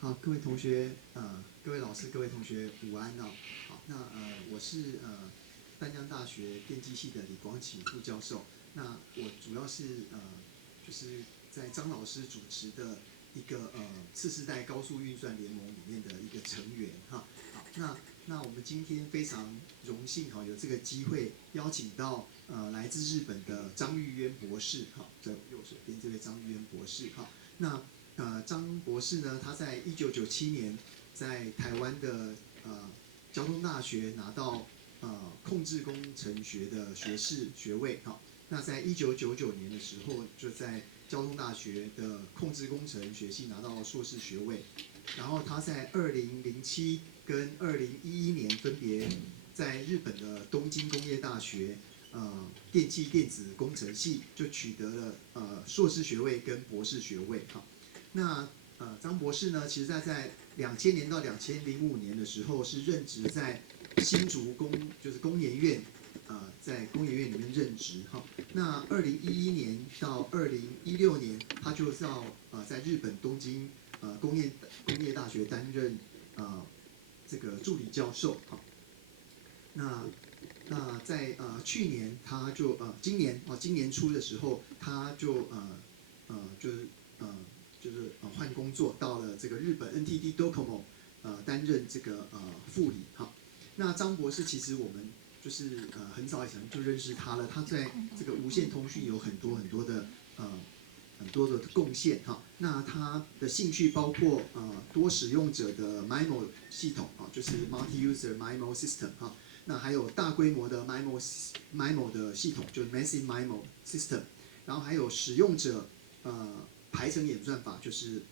好，各位同学，各位老师，各位同学，午安哦。好，那我是淡江大学电机系的李光启副教授。那我主要是就是在张老师主持的一个次世代高速运算联盟里面的一个成员哈。好，那我们今天非常荣幸哈，有这个机会邀请到来自日本的张玉渊博士哈，在右手边这位张玉渊博士哈。那张博士呢，他在1997年在台湾的交通大学拿到控制工程学的学士学位。好，那在1999年的时候，就在交通大学的控制工程学系拿到硕士学位。然后他在2007跟2011年分别在日本的东京工业大学电气电子工程系就取得了硕士学位跟博士学位。好，那张博士呢，其实在2000年到2005年的时候是任职在新竹就是工研院，在工研院里面任职哈。那2011年到2016年，他就在日本东京工业大学担任这个助理教授哈。那在去年他就今年初的时候，他就是换工作到了这个日本 NTT Docomo 担任这个副理哈。那张博士其实我们就是很早以前就认识他了，他在这个无线通讯有很多的贡献哈。那他的兴趣包括多使用者的 MIMO 系统啊，就是 Multi-User MIMO System 哈。那还有大规模的 MIMO 的系统，就是 Massive MIMO System。然后还有使用者排程演算法，就是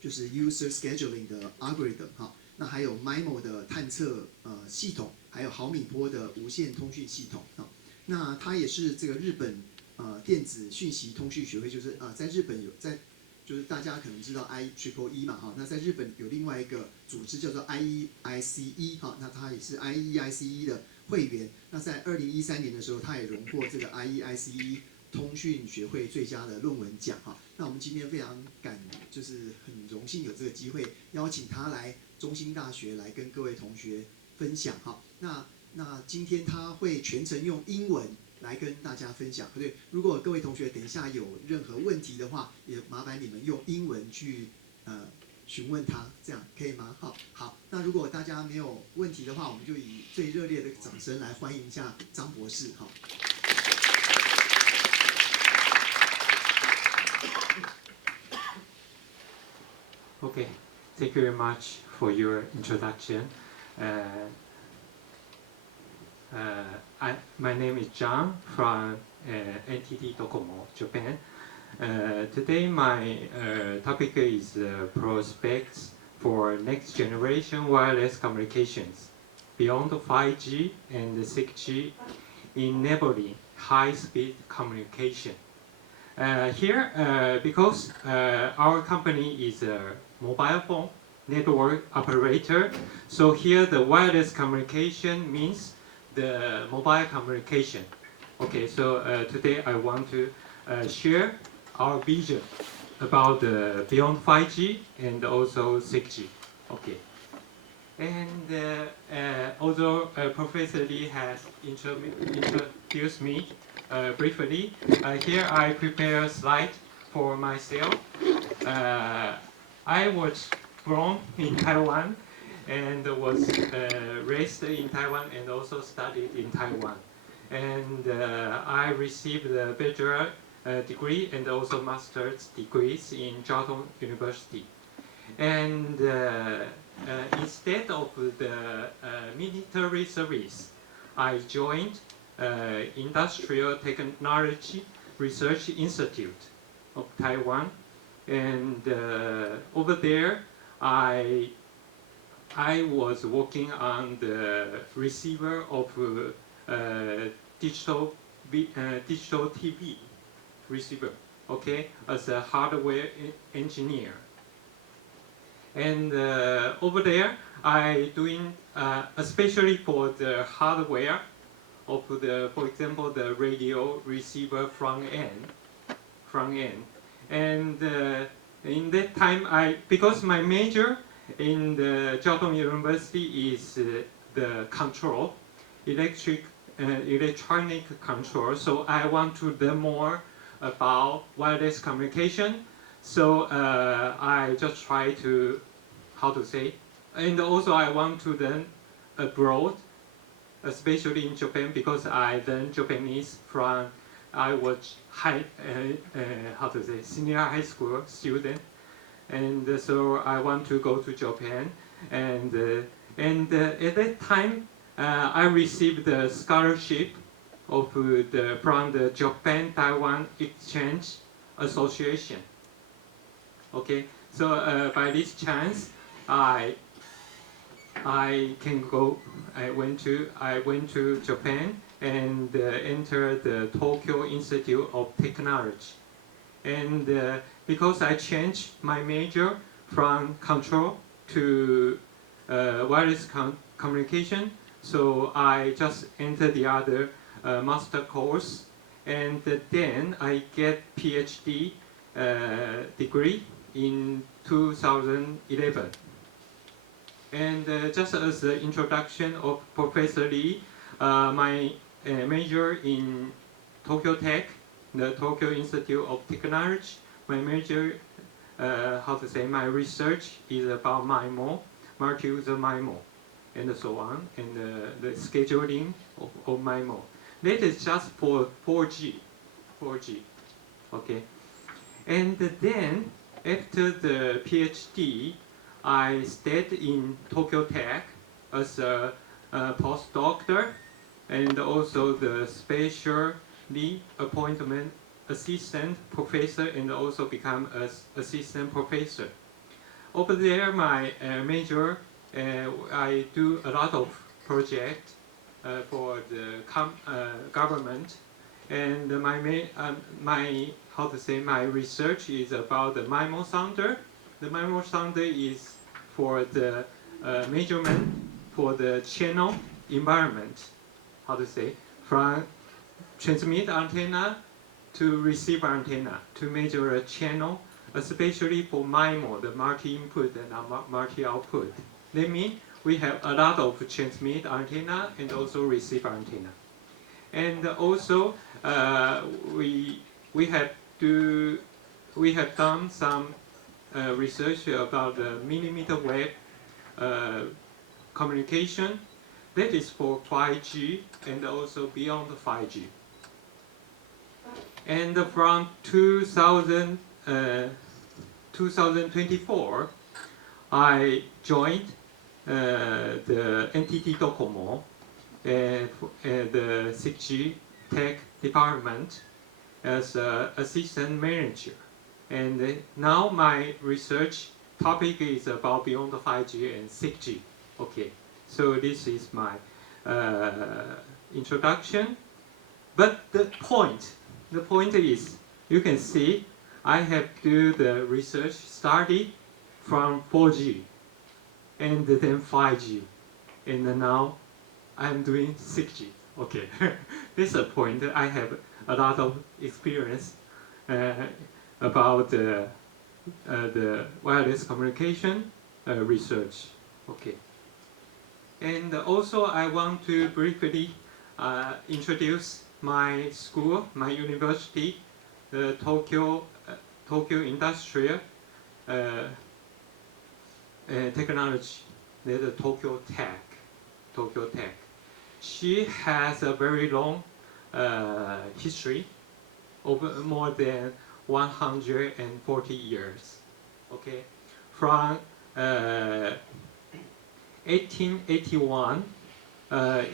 user scheduling 的 algorithm 哈。那还有 MIMO 的探测系统，还有毫米波的无线通讯系统哈。那它也是这个日本电子讯息通讯学会，就是在日本就是大家可能知道 IEEE 嘛哈。那在日本有另外一个组织叫做 IEICE 哈，那它也是 IEICE 的会员。那在2013年的时候，它也荣获这个 IEICE 通讯学会最佳的论文奖哈。那我们今天非常就是很荣幸有这个机会邀请他来中兴大学来跟各位同学分享哈。那今天他会全程用英文来跟大家分享。对，如果各位同学等一下有任何问题的话，也麻烦你们用英文去询问他，这样可以吗？好，那如果大家没有问题的话，我们就以最热烈的掌声来欢迎一下张博士哈。Okay, thank you very much for your introduction. My name is John from NTT Docomo, Japan. Today my topic is prospects for next generation wireless communications beyond 5G and 6G, enabling high-speed communication. Here, because our company is a mobile phone network operator, so here the wireless communication means the mobile communication. Okay, so today I want to share our vision about beyond 5G and also 6G. Okay. And although Professor Lee has introduced me briefly, here I prepare a slide for myself. I was born in Taiwan and was raised in Taiwan and also studied in Taiwan. And I received a bachelor degree and also master's degrees in Chiao Tung University. And instead of the military service, I joined Industrial Technology Research Institute of Taiwan. And over there, I was working on the receiver of digital TV receiver, okay, as a hardware engineer. And over there, I doing especially for the hardware of for example, the radio receiver front end. And In that time, because my major in the Chiao Tung University is the control, electronic control. So I want to learn more about wireless communication. So I just try to, how to say, and also I want to learn abroad, especially in Japan, because I learned Japanese from I was senior high school student, and so I want to go to Japan, and at that time I received a scholarship from the Japan Taiwan Exchange Association. Okay, so by this chance, I can go. I went to Japan and entered the Tokyo Institute of Technology. And because I changed my major from control to wireless communication, so I just entered the other master course, and then I get PhD degree in 2011. And just as the introduction of Professor Lee, my major in Tokyo Tech, the Tokyo Institute of Technology, my major, my research is about MIMO, multi-user MIMO, and so on, and the scheduling of MIMO. That is just for 4G, okay. And then, after the PhD, I stayed in Tokyo Tech as a postdoctor and also the specially appointment assistant professor, and also become an assistant professor. Over there, my major, I do a lot of projects for the government, and my research is about the MIMO sounder. The MIMO sounder is for the measurement for the channel environment. From transmit antenna to receive antenna to measure a channel, especially for MIMO, the multi-input and multi-output. That means we have a lot of transmit antenna and also receive antenna. And also we have done some research about the millimeter wave communication. That is for 5G and also beyond 5G. And from 2024, I joined the NTT Docomo, the 6G Tech Department as assistant manager. And now my research topic is about beyond 5G and 6G. Okay, so this is my introduction. But the point is, you can see I have do the research started from 4G and then 5G, and now I'm doing 6G. Okay, this is a point that I have a lot of experience about the wireless communication research. Okay, and also I want to briefly introduce my school, my university, the Tokyo Industrial Technology, the Tokyo Tech. She has a very long history, over more than 140 years. Okay, from 1881,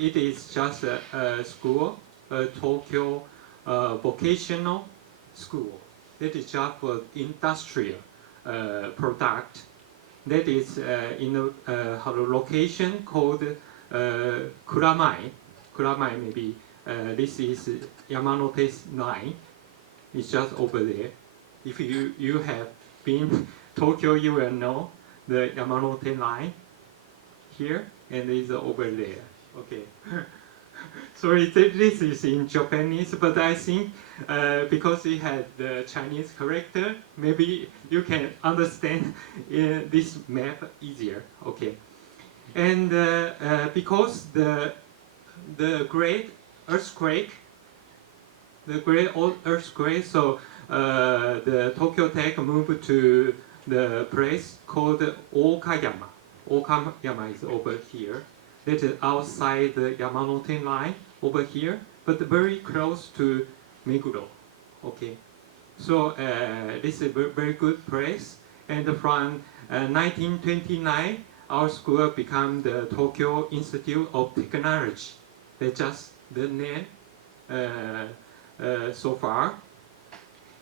it is just a school, a Tokyo vocational school. That is just for industrial product. That is in a location called Kuramai. Kuramai, maybe this is Yamanote line. It's just over there. If you have been Tokyo, you will know the Yamanote line here, and it's over there. Okay. Sorry, this is in Japanese, but I think because it had the Chinese character, maybe you can understand this map easier. Okay, and because the great earthquake, so the Tokyo Tech moved to the place called Okayama. Okayama is over here. That is outside the Yamanote line over here, but very close to Meguro. Okay, so this is a very good place. And from 1929, our school became the Tokyo Institute of Technology. That's just the name so far.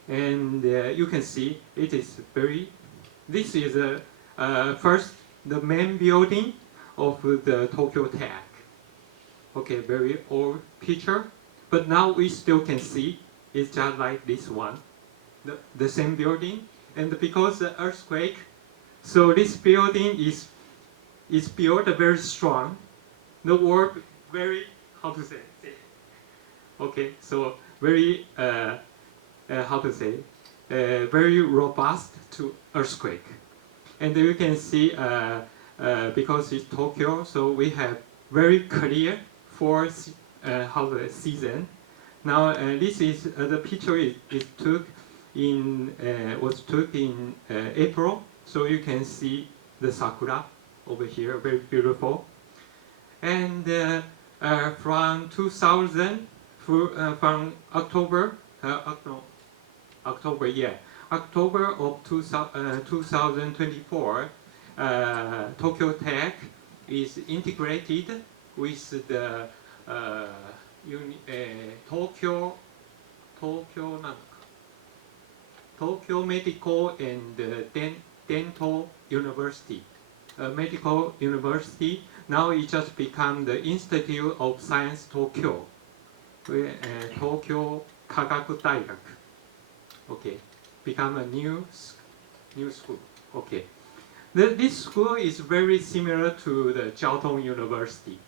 And you can see it is very, this is first the main building of the Tokyo Tech. Okay, very old picture, but now we still can see it's just like this one, the same building. And because the earthquake, so this building is built very strong. The word very, how to say? Okay, so very, how to say? Very robust to earthquake. And you can see, because it's Tokyo, so we have very clear for how the season. Now this is the picture is took in was took in April, so you can see the sakura over here, very beautiful. And from 2000, from October, October, yeah, October of 2024, Tokyo Tech is integrated with the Tokyo Medical and Dental University. Medical University, now it just become the Institute of Science Tokyo, Tokyo Kagaku Daigaku. Okay, become a new school. Okay, this school is very similar to the Jiao Tong University.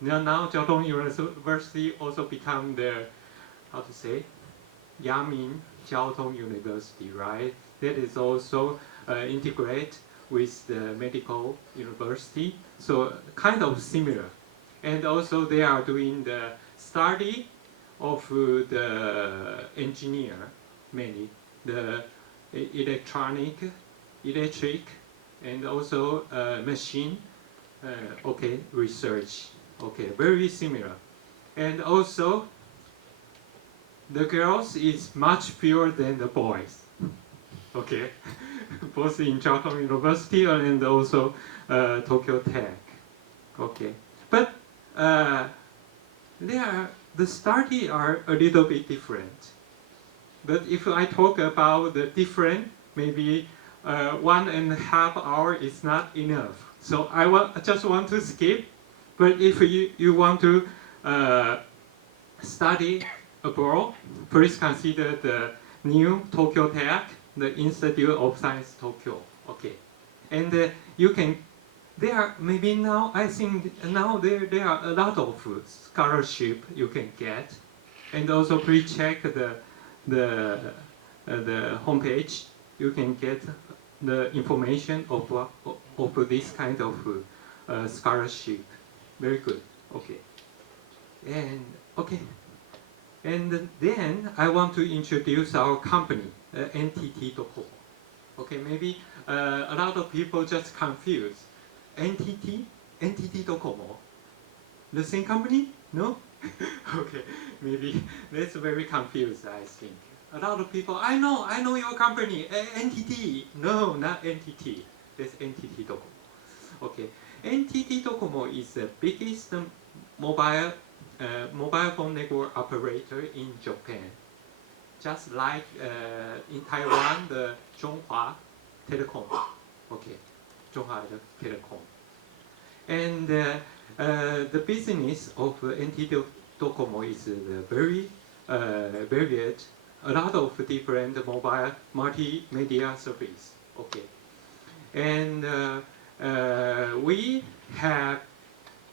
Now Jiao Tong University also become the, how to say, Yamin Jiao Tong University, right? That is also integrate with the medical university, so kind of similar. And also they are doing the study of the engineer, mainly the electric, and also machine, okay, research. Okay, very similar. And also the girls is much fewer than the boys. Okay, both in Jiao Tong University and also Tokyo Tech. Okay, but the study are a little bit different. But if I talk about the different, maybe 1.5 hours is not enough. So I just want to skip. But if you want to study abroad, please consider the new Tokyo Tech, the Institute of Science Tokyo. Okay, and you can. There are maybe now. I think now there are a lot of scholarship you can get, and also please check the homepage. You can get the information of this kind of scholarship. Very good. Okay. And okay. And then I want to introduce our company, NTT Docomo. Okay, maybe a lot of people just confused. NTT Docomo, the same company? No? Okay, maybe that's very confused, I think. A lot of people, I know your company, NTT. No, not NTT. That's NTT Docomo. Okay, NTT Docomo is the biggest mobile phone network operator in Japan. Just like in Taiwan, the Chunghwa Telecom. Okay, Chunghwa Telecom. And the business of NTT Docomo is very varied. A lot of different mobile multimedia service. Okay, and we have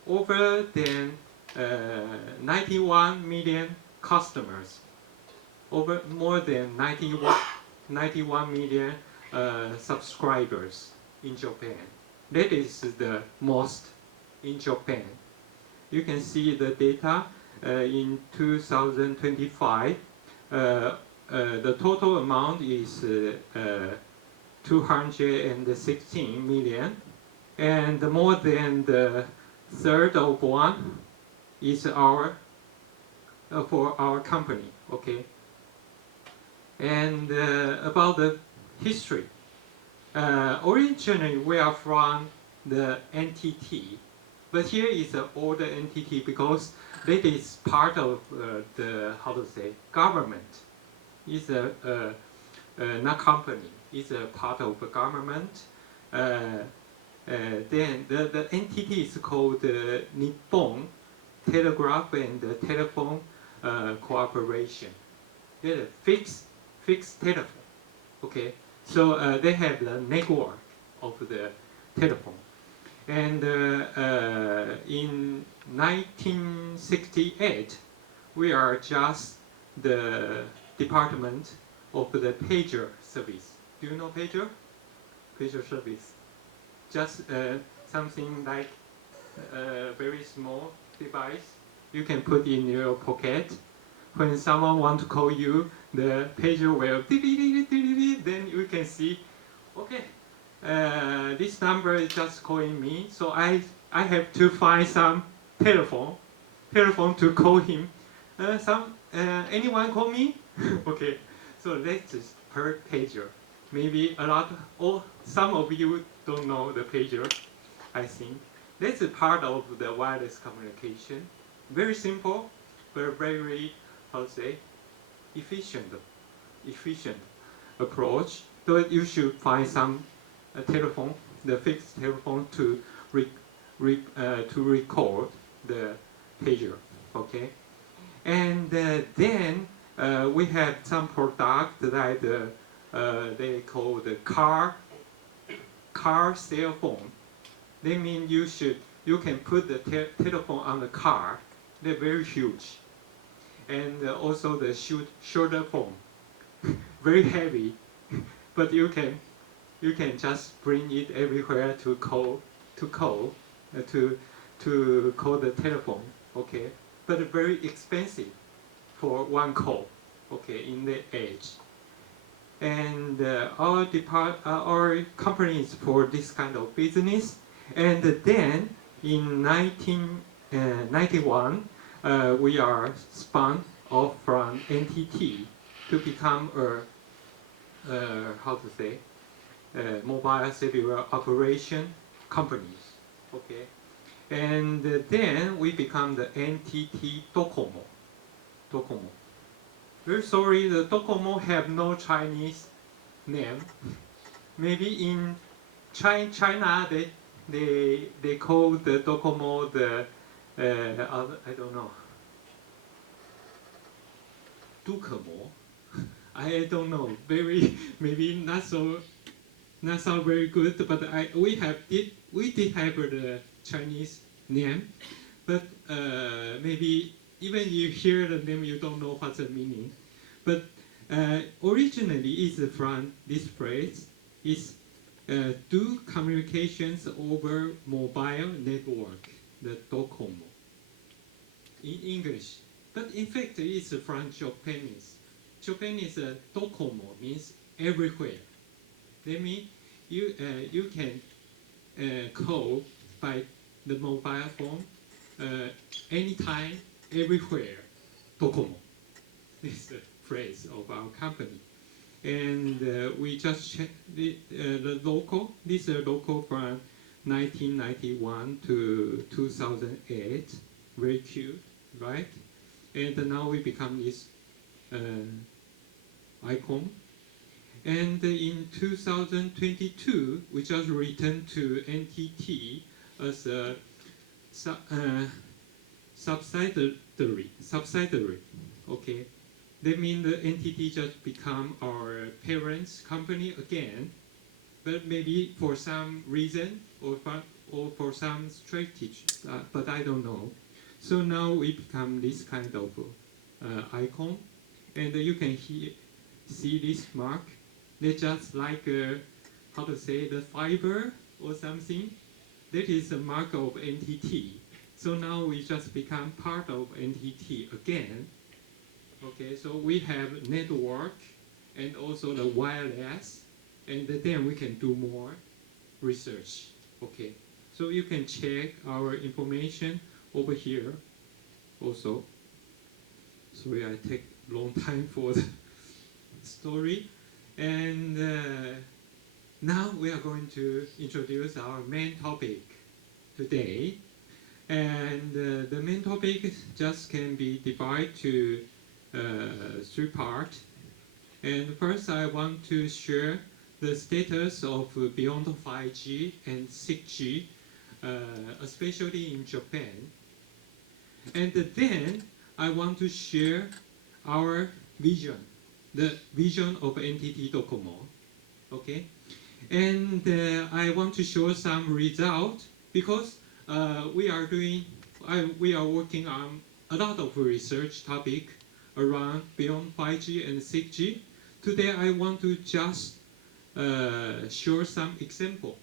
over than 91 million customers, over more than 91 million subscribers in Japan. That is the most in Japan. You can see the data in 2025. The total amount is 216 million, and more than the third of one is our for our company. Okay. And about the history, originally we are from the NTT, but here is an older NTT because that is part of the, how to say, government. It's not company, it's a part of the government. Then the entity is called Nippon Telegraph and Telephone Corporation. They're a fixed telephone. Okay, so they have the network of the telephone. And in 1968, we are just the department of the pager service. Do you know pager? Pager service. Just something like a very small device you can put in your pocket. When someone wants to call you, the pager will then you can see, okay, this number is just calling me, so I have to find some telephone to call him. Anyone call me? Okay, so that's just per pager. Maybe a lot, or some of you don't know the pager, I think. That's a part of the wireless communication. Very simple, but very, how to say, efficient approach. So you should find some telephone, the fixed telephone to record the pager. Okay, and then we have some product that they call the car cell phone. They mean you can put the telephone on the car. They're very huge, and also the shoulder phone, very heavy, but you can just bring it everywhere to call the telephone. Okay, but very expensive for one call. Okay, in the age. And our company is for this kind of business. And then in 1991, we are spun off from NTT to become how to say, mobile cellular operation companies. Okay, and then we become the NTT Docomo. Very sorry, the Docomo have no Chinese name. Maybe in China they call the Docomo the I don't know, Docomo. I don't know. Very maybe not so very good. But we did have the Chinese name, but maybe even you hear the name, you don't know what's the meaning. But originally, it's from this phrase is do communications over mobile network, the Docomo, in English. But in fact, it's from Japanese. Japanese Docomo means everywhere. That means you can call by the mobile phone anytime, everywhere. Docomo. This is the phrase of our company. And we just checked the local. This is local from 1991 to 2008. Very cute, right? And now we become this icon. And in 2022, we just returned to NTT as a subsidiary. Okay, that means the NTT just become our parents' company again, but maybe for some reason or for some strategy, but I don't know. So now we become this kind of icon, and you can see this mark. They're just like how to say, the fiber or something. That is a mark of NTT. So now we just become part of NTT again. Okay, so we have network and also the wireless, and then we can do more research. Okay, so you can check our information over here also. Sorry, I take long time for the story. And now we are going to introduce our main topic today. And the main topic just can be divided to 3 parts. And first, I want to share the status of beyond 5G and 6G, especially in Japan. And then I want to share our vision, the vision of NTT DOCOMO. Okay, and I want to show some results because we are working on a lot of research topic around beyond 5G and 6G. Today I want to just show some example,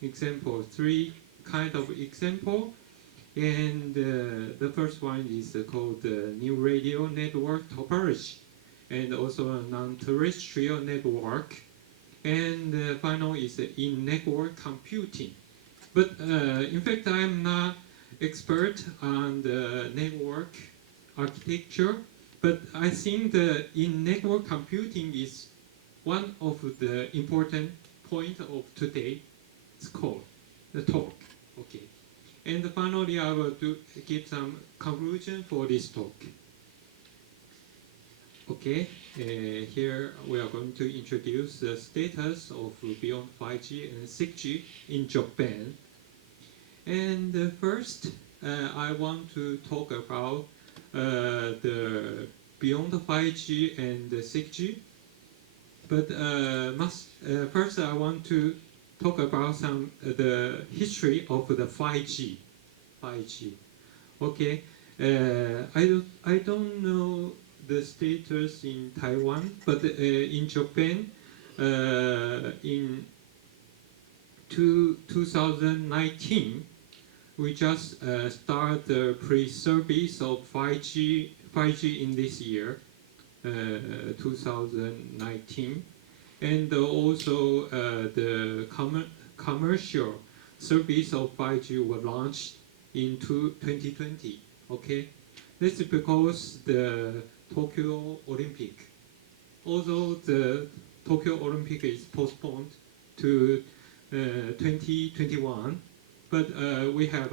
3 kind of example. And the first one is called New Radio Network Topology, and also a non-terrestrial network. And the final is in-network computing. But in fact, I'm not expert on the network architecture, but I think the in-network computing is one of the important point of today's call, the talk. Okay. And finally, I will give some conclusion for this talk. Okay, here we are going to introduce the status of beyond 5G and 6G in Japan. And first, I want to talk about the beyond 5G and 6G. But first, I want to talk about some the history of the 5G. Okay, I don't know the status in Taiwan, but in Japan, in 2019, we just start the pre-service of 5G in this year, 2019, and also the commercial service of 5G was launched in 2020. Okay, that's because the Tokyo Olympic. Although the Tokyo Olympic is postponed to 2021, but we have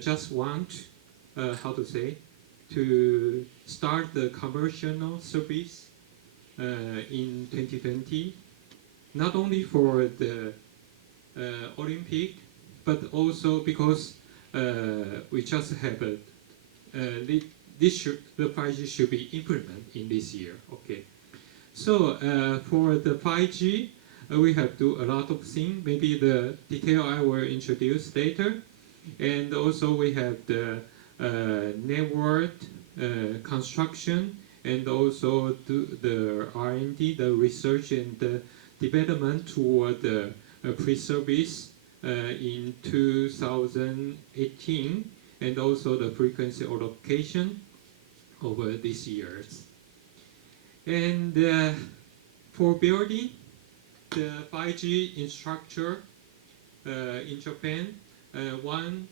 just want, to start the commercial service in 2020, not only for the Olympic, but also because we just have the 5G should be implemented in this year. Okay, so for the 5G, we have to do a lot of things. Maybe the detail I will introduce later, and also we have the network construction, and also the R&D, the research and the development toward the pre-service in 2018, and also the frequency allocation over these years. And for building the 5G infrastructure in Japan, 1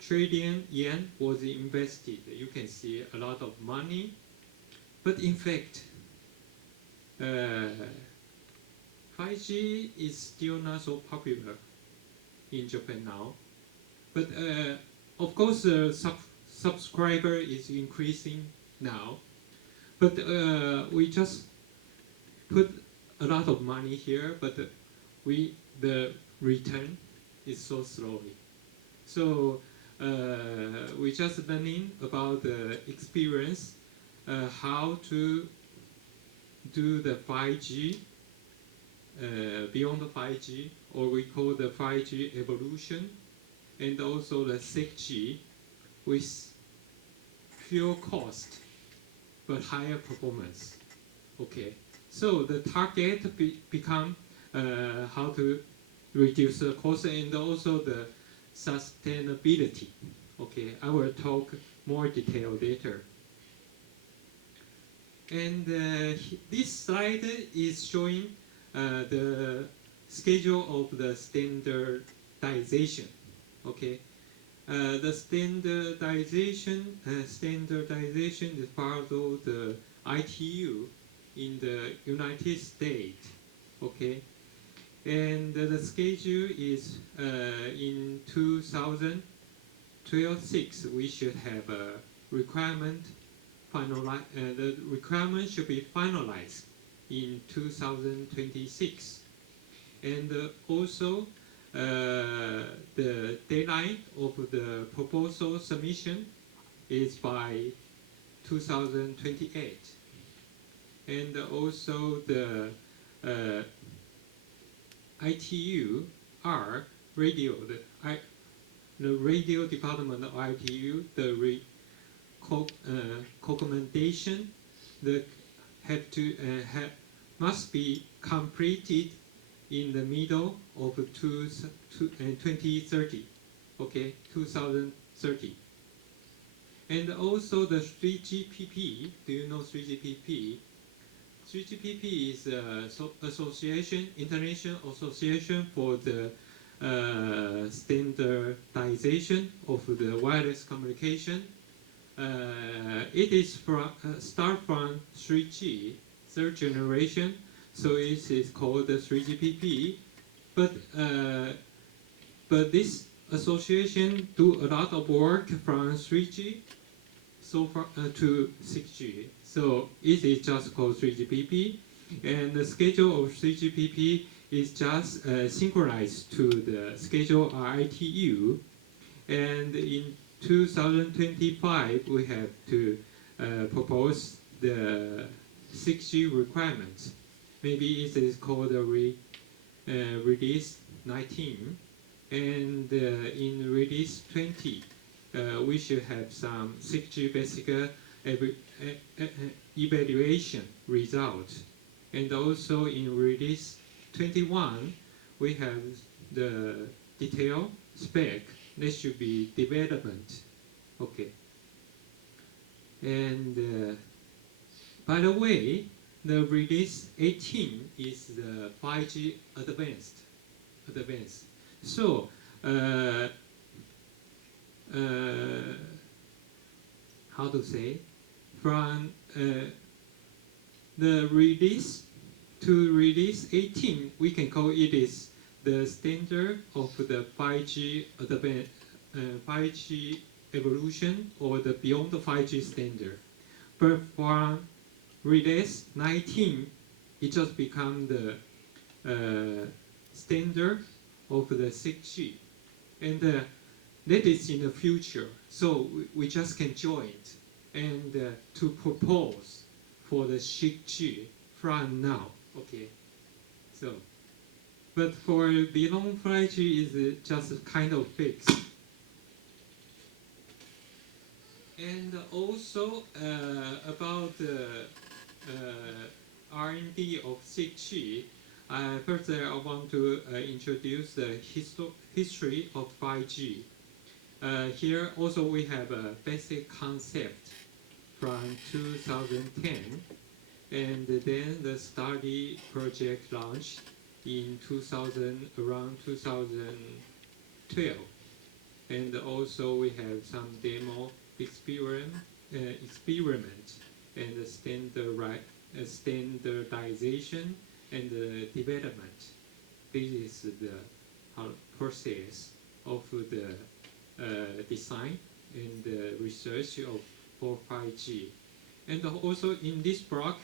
trillion yen was invested. You can see a lot of money, but in fact, 5G is still not so popular in Japan now. But of course, the subscriber is increasing now. But we just put a lot of money here, but the return is so slowly. So we just learning about the experience, how to do the 5G, beyond the 5G, or we call the 5G evolution, and also the 6G. with fewer cost but higher performance. Okay, so the target become how to reduce the cost and also the sustainability. Okay, I will talk more detail later. And this slide is showing the schedule of the standardization. Okay, the standardization is part of the ITU in the United States. Okay, and the schedule is in 2012-6 we should have a requirement the requirement should be finalized in 2026, and also the deadline of the proposal submission is by 2028, and also the ITU radio, the radio department of ITU, the recommendation that must be completed in the middle of 2030, okay, 2030. And also the 3GPP, do you know 3GPP? 3GPP is association, international association for the standardization of the wireless communication. It is start from 3G, third generation, so it is called the 3GPP. But this association do a lot of work from 3G so far to 6G. So it is just called 3GPP, and the schedule of 3GPP is just synchronized to the schedule of ITU, and in 2025 we have to propose the 6G requirements. Maybe it is called a release 19, and in release 20 we should have some 6G basic evaluation result, and also in release 21 we have the detail spec. This should be development. Okay. And by the way, the release 18 is the 5G advanced. So how to say? From the release to release 18, we can call it is the standard of the 5G 5G evolution or the beyond the 5G standard. But from release 19, it just become the standard of the 6G, and that is in the future. So we just can join it and to propose for the 6G from now. Okay, so. But for beyond 5G is just kind of fixed. And also about the R&D of 6G, first I want to introduce the history of 5G. Here also we have a basic concept from 2010, and then the study project launched in around 2012, and also we have some demo experiment and standardization and development. This is the process of the design and research for 5G. And also in this block,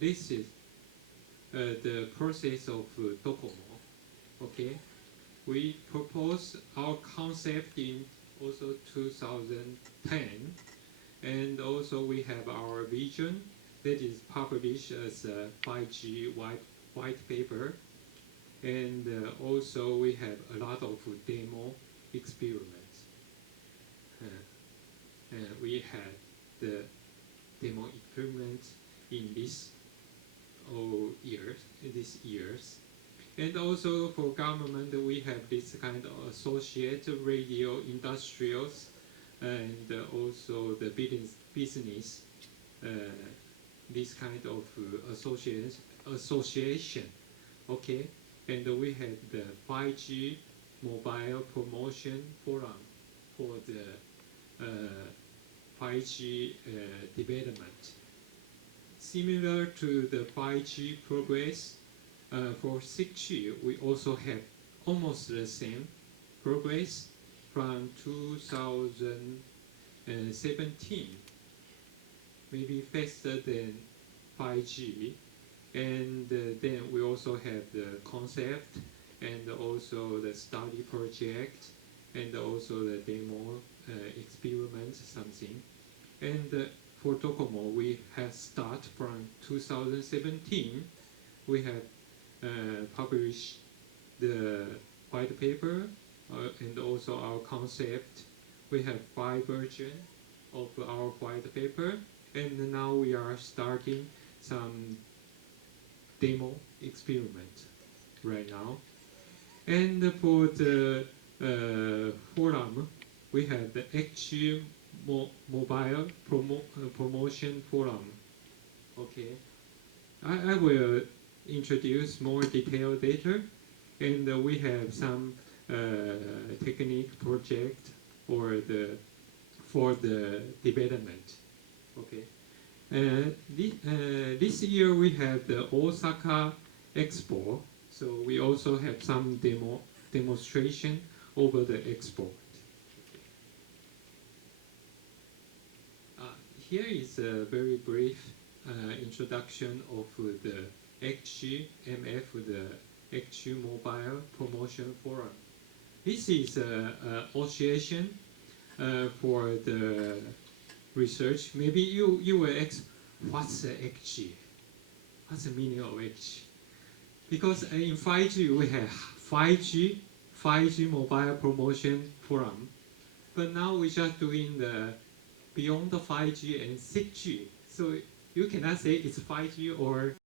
this is the process of DOCOMO. Okay, we proposed our concept in also 2010, and also we have our vision that is published as a 5G white paper, and also we have a lot of demo experiments. we had the demo equipment in these years. And also for government, we have this kind of associate radio industrials and also the business, this kind of association, okay? And we had the 5G mobile promotion forum for the 5G development. Similar to the 5G progress, for 6G, we also have almost the same progress from 2017, maybe faster than 5G. And then we also have the concept and also the study project and also the demo experiment something. And for Docomo, we have start from 2017. We have published the white paper and also our concept. We have 5 versions of our white paper, and now we are starting some demo experiment right now. And for the forum, we have the XG Mobile Promotion Forum. Okay, I will introduce more detailed later, and we have some technique project for the development. Okay, this year we have the Osaka Expo, so we also have some demonstration over the expo. Here is a very brief introduction of the XGMF, the XG Mobile Promotion Forum. This is an association for the research. Maybe you will ask, what's the XG? What's the meaning of XG? Because in 5G we have 5G Mobile Promotion Forum, but now we're just doing the beyond the 5G and 6G. So you cannot say it's 5G or